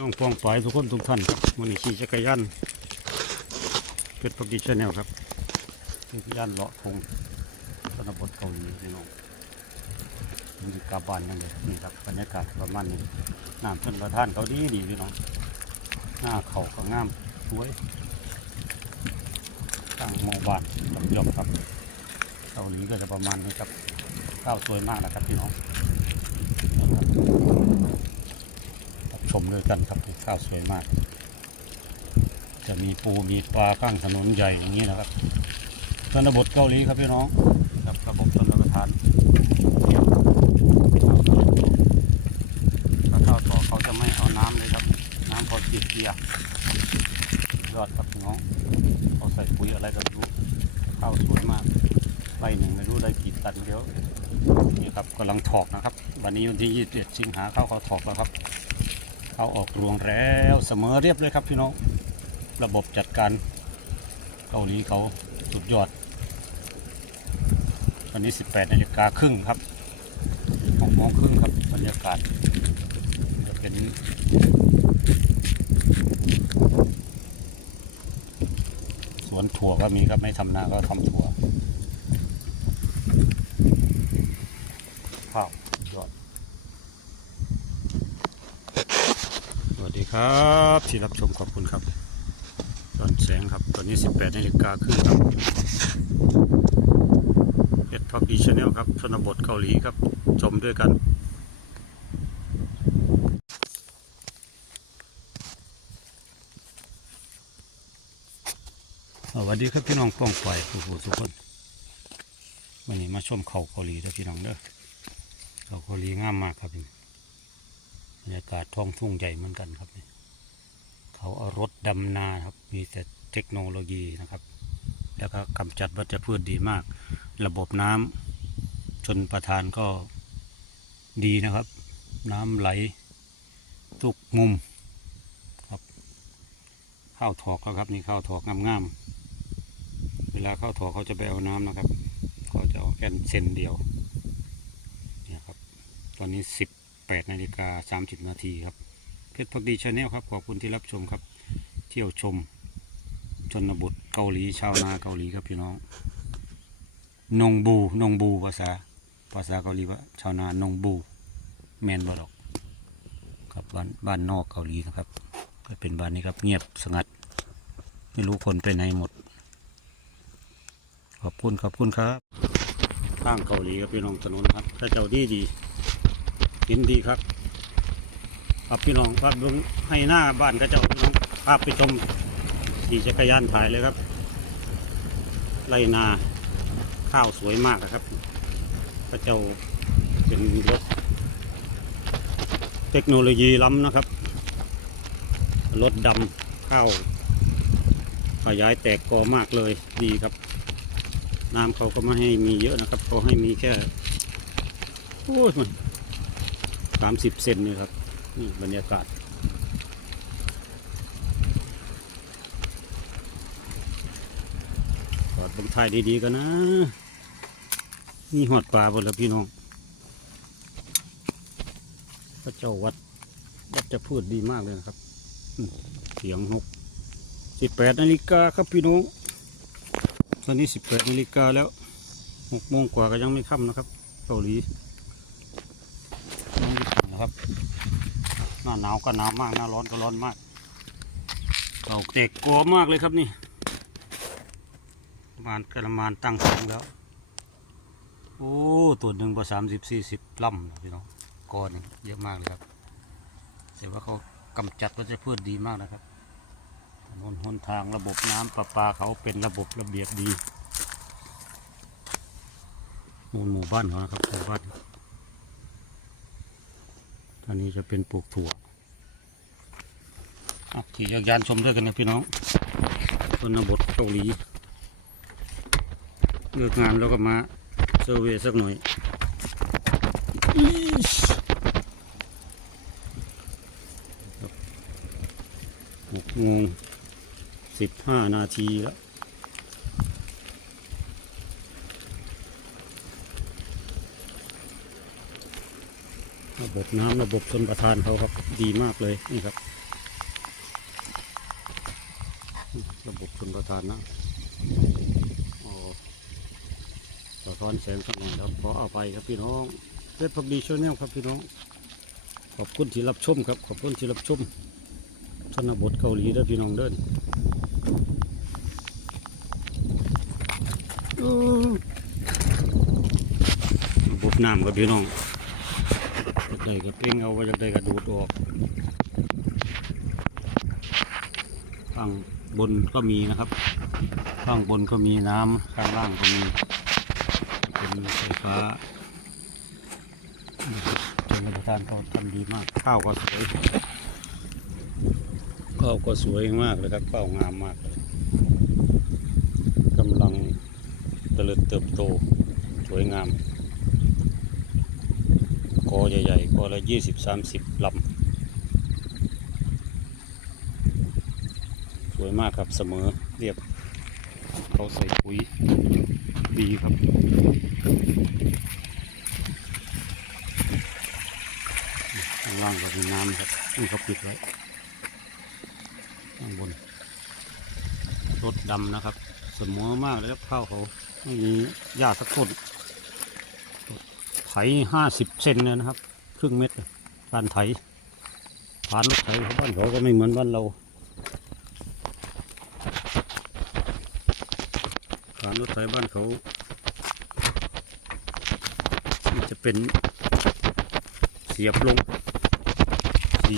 น้องปองปล่อยทุกคนทุกท่านมันขี่จักรยานเป็ดปกิชแนลครับจักรยานเลาะทงชนบทเกาหลีพี่น้องมันอยู่กาบานยังเลยนี่ครับบรรยากาศประมาณนี้น้ำเพิ่นประทานเขาดีดีพี่น้องหน้าเขาก็งามสวยตั้งโมบานลำยองครับเกาหลีก็จะประมาณนี้ครับข้าวสวยมากนะครับพี่น้อง รับ ชมด้วยกันครับข้าวสวยมาก จะมีปูมีปลาข้างถนนใหญ่อย่างนี้นะครับชนบทเกาหลีครับพี่น้องครับระบบชนประทานถ้าเข้าต่อเขาจะไม่เอาน้ำเลยครับ น้ำพอจิบเกียร์ยอดครับพี่น้องเขาใส่ปุ๋ยอะไรก็ไม่รู้ข้าวสวยมากไปหนึ่งไม่รู้ได้กี่ตันเดียวนี่ครับกำลังถอกนะครับ วันนี้วันที่ 21 สิงหาเข้าเขาถอกแล้วครับ เขาออกรวงแล้วเสมอเรียบเลยครับพี่น้อง ระบบจัดการเกาหลีเขาสุดยอด วันนี้ 18นาฬิกาครึ่งครับ6โมงครึ่งครับบรรยากาศจะเป็นสวนถั่วก็มีครับไม่ทำนาก็ทำถั่วสุดยอด สวัส ดีครับที่รับชมขอบคุณครับ ตอนแสงครับ ตอนนี้ 18นาฬิกาครึ่งครับเพชรพักดีชาแนลครับชนบทเกาหลีครับ ชมด้วยกัน สวัสดีครับพี่น้องป้องไฟทุกผู้ทุกคนวันนี้มาชมเขาเกาหลีนะพี่น้องเด้อเขาเกาหลีงามมากครับนี่ บรรยากาศท้องทุ่งใหญ่เหมือนกันครับนี่เขาเอารถดำนาครับ มีแต่เทคโนโลยีนะครับ แล้วก็กำจัดวัชพืชดีมาก ระบบน้ำชนประทานก็ดีนะครับ น้ำไหลทุกมุมครับ ข้าวถอกแล้วครับนี่ข้าวถอกงามๆเวลาข้าวถอกเขาจะไปเอาน้ำนะครับเขาจะเอาแค่เซนเดียวเนี่ยครับ ตอนนี้สิบ 8นาฬิกา30นาทีครับเพชรพักดีชาแนลครับขอบคุณที่รับชมครับ เที่ยวชมชนบทเกาหลีชาวนาเกาหลีครับพี่น้องนงบูนงบูภาษาภาษาเกาหลีว่าชาวนานงบูแมนบ่หรอกครับบ้านบ้านนอกเกาหลีนะครับ ก็เป็นบ้านนี้ครับเงียบสงัด ไม่รู้คนไปไหนหมด ขอบคุณขอบคุณครับทางเกาหลีครับพี่น้องถนนครับถ้าเจ้าดีดี เห็นดีครับครับพี่น้องภาพลงให้หน้าบ้านก็จะพี่น้องภาพไปชมขี่จักรยานถ่ายเลยครับ ไรนาข้าวสวยมากนะครับพระเจ้าเป็นรถเทคโนโลยีล้ำนะครับ รถดำข้าวขยายแตกกอมากเลยดีครับ น้ำเขาก็ไม่ให้มีเยอะนะครับเขาให้มีแค่โอ้ยมัน สามสิบเซนนี่ครับ นี่บรรยากาศกอดบนท้ายดีๆกันนะนี่หอดปลาบนแล้วพี่น้องพระเจ้าวัดวัดจะพูดดีมากเลยนะครับเสียงนกสิบแปดนาฬิกาครับพี่น้องตอนนี้สิบแปดนาฬิกาแล้วหกโมงกว่าก็ยังไม่ค่ำนะครับ เกาหลี นะครับ หน้าหนาวก็หนาวมาก หน้าร้อนก็ร้อนมากเต่าเตกกอมากเลยครับนี่ประมาณกระมานตั้งสองแล้ว โอ้ ตัวหนึ่งกว่าสามสิบสี่สิบลำพี่น้องกอนเยอะมากเลยครับเสียว่าเขากำจัดวัชพืชดีมากนะครับถนนหนทางระบบน้ำประปาเขาเป็นระบบระเบียบดีหมู่บ้านเขานะครับหมู่บ้าน อันนี้จะเป็นปลูกถั่วอะขี่จักรยานชมด้วยกันนะพี่น้องชนบทเกาหลีเลิกงานแล้วก็มาเซอร์เวย์สักหน่อยอีชหกโมงสิบห้านาทีแล้ว ระบบน้ำระบบชนประทานเขาครับดีมากเลยนี่ครับ ระบบชนประทานนะสะท้อนแสงสักหน่อยครับขอเอาไปครับพี่น้องเพชรพักดีช่วยแนวครับพี่น้อง ขอบคุณที่รับชมครับ ขอบคุณที่รับชมชนบทเกาหลีด้วยพี่น้องเดินระบบน้ำครับพี่น้อง อยากได้ก็เพ่งเอาไว้อยากได้ก็ดูดออกข้างบนก็มีนะครับ ข้างบนก็มีน้ำข้างล่างก็มีเป็นไฟฟ้าชนประทานเขาทำดีมาก ข้าวก็สวยข้าวก็สวยมากเลยครับข้าวงามมากเลยกำลังเจริญเติบโตสวยงาม อใหญ่ๆกอละยี่สิบสามสิบลำสวยมากครับเสมอเรียบเขาใส่ปุ๋ยดีครับข้างล่างก็มีน้ำครับนี่เขาปิดไว้ข้างบนรถดำนะครับ เสมอมากเลยครับข้าวเขาไม่มีหญ้าสักต้น ไถห้าสิบเซนเลยนะครับ ครึ่งเม็ดการไถผ่านรถไถของบ้านเขาก็ไม่เหมือนบ้านเราผ่านรถไถบ้านเขาจะเป็นเสียบลงสี